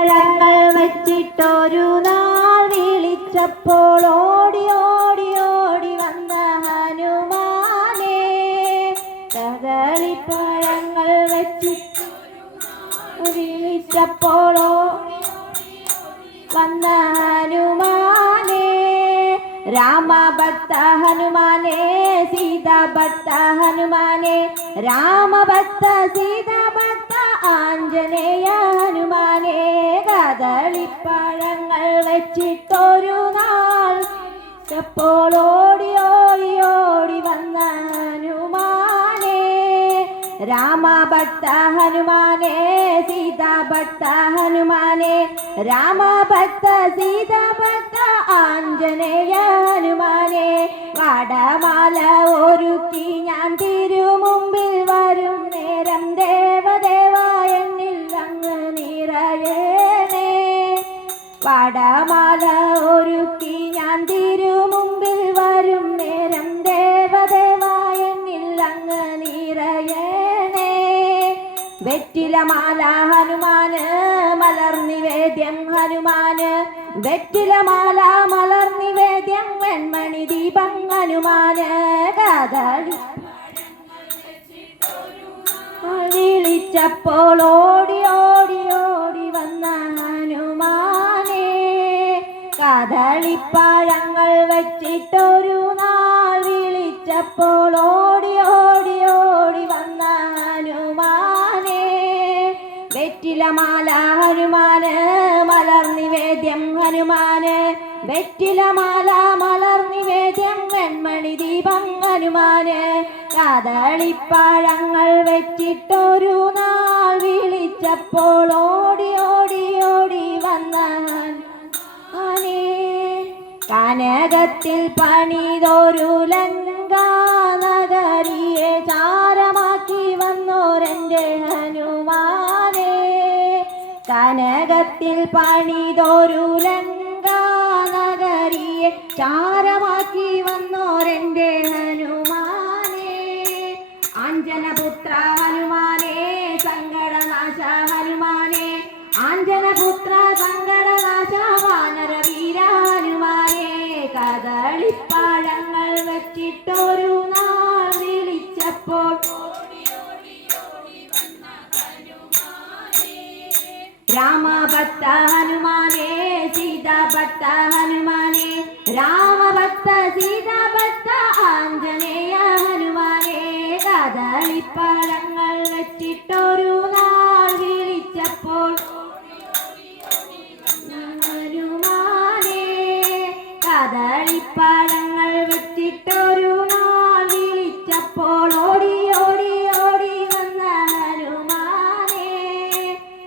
പഴങ്ങൾ വച്ചിട്ടൊരു നാൾ വിളിച്ചപ്പോൾ ഓടി ഓടി ഓടി വന്ന ഹനുമാനേ. കദളിപ്പഴങ്ങൾ വച്ചിട്ടൊരു വിളിച്ചപ്പോൾ വന്ന ഹനുമാനേ. രാമഭക്ത ഹനുമാനേ, സീതാഭക്ത ഹനുമാനേ, രാമഭക്ത സീതാഭക്ത ആഞ്ജനേയ ഹനുമാനേ. കദളിപ്പഴങ്ങൾ വെച്ചിട്ടൊരു നാൾ അപ്പോൾ ഓടി ഓടി ഓടി വന്ന ഹനുമാനേ. രാമഭക്ത ഹനുമാനേ, സീതാഭക്ത ഹനുമാനേ, രാമഭക്ത സീതാഭക്ത ആഞ്ജനേയ ഹനുമാനേ. വടമാല ഒരുക്കി ഞാൻ തിരുമുമ്പിൽ വരും നേരം ദേവദേവ എന്നിൽ അങ്ങ് നിറയേണേ. വടമാല ഒരുക്കി ഞാൻ തിരുമുമ്പിൽ വരും നേരം ദേവദേവ എന്നിൽ അങ്ങ് നിറയേണേ. വെറ്റിലമാല ഹനുമാന്, മലർ നിവേദ്യം ഹനുമാന്, വെറ്റിലമാല മലർ നിവേദ്യം വെൺമണി ദീപം ഹനുമാന്. കദളി വിളിച്ചപ്പോൾ ഓടി ഓടി ഓടി വന്ന ഹനുമാനേ. കദളിപ്പഴങ്ങൾ വച്ചിട്ടൊരു നാൾ വിളിച്ചപ്പോൾ ഓടി ഓടി ഓടി വന്ന ഹനുമാനേ. വെറ്റിലമാല ഹനുമാന്, മലർ നിവേദ്യം ഹനുമാന്, വെറ്റിലമാല മലർ നിവേദ്യം വെൺമണി ദീപം ഹനുമാന്. കദളിപ്പഴങ്ങൾ വെച്ചിട്ടൊരു നാൾ വിളിച്ചപ്പോൾ ഓടി ഓടി ഓടി വന്ന ഹനുമാനേ. കനകത്തിൽ പണിതൊരു ലങ്കാനഗരിയെ ചാരമാക്കി വന്നോരെൻ്റെ ഹനുമാനേ. കനകത്തിൽ പണിതൊരു ലങ്കാനഗരിയെ ചാരമാക്കി വന്നോരെൻ്റെ ഹനുമാനേ. അഞ്ജനപുത്ര ഹനുമാനേ, സങ്കടനാശ ഹനുമാനേ, അഞ്ജനപുത്ര സങ്കടനാശ വാനരവീര ഹനുമാനേ. കദളിപ്പഴങ്ങൾ വെച്ചിട്ടൊരു നാൾ വിളിച്ചപ്പോൾ രാമഭക്ത ഹനുമാനേ, സീതാഭക്ത ഹനുമാനേ, രാമഭക്ത സീതാഭക്ത ആഞ്ജനേയ ഹനുമാനേ. കദളിപ്പഴങ്ങൾ വെച്ചിട്ടൊരു നാൾ വിളിച്ചപ്പോൾ ഹനുമാനേ. കദളിപ്പഴങ്ങൾ വെച്ചിട്ടൊരു നാൾ വിളിച്ചപ്പോൾ ഓടി ഓടി ഓടി വന്ന ഹനുമാനേ.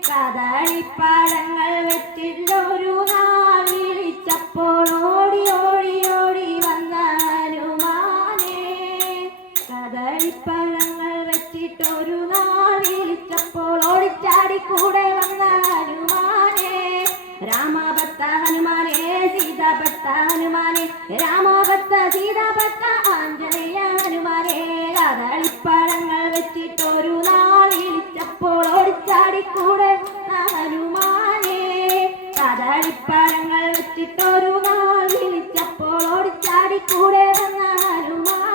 കദളിപ്പഴങ്ങൾ വെച്ചിട്ടൊരു നാൾ വിളിച്ചപ്പോൾ ഓടി ഓടി ഓടി വന്ന ഹനുമാനേ. കദളിപ്പഴങ്ങൾ വെച്ചിട്ടൊരു നാൾ വിളിച്ചപ്പോൾ ഓടിച്ചാടി കൂടെ വന്ന ഹനുമാനേ. രാമഭക്ത ഹനുമാനേ, സീതാഭക്ത ഹനുമാനേ, രാമഭക്ത സീതാഭക്ത ആഞ്ജനേയ ഹനുമാനേ. കദളിപ്പഴങ്ങൾ വെച്ചിട്ടൊരു നാൾ വിളിച്ചപ്പോൾ ഓടിച്ചാടി കൂടെ ഹനുമാനേ. കദളിപ്പഴങ്ങൾ വെച്ചിട്ടൊരു നാൾ വിളിച്ചപ്പോൾ ഓടിച്ചാടി കൂടെ വന്ന ഹനുമാനേ.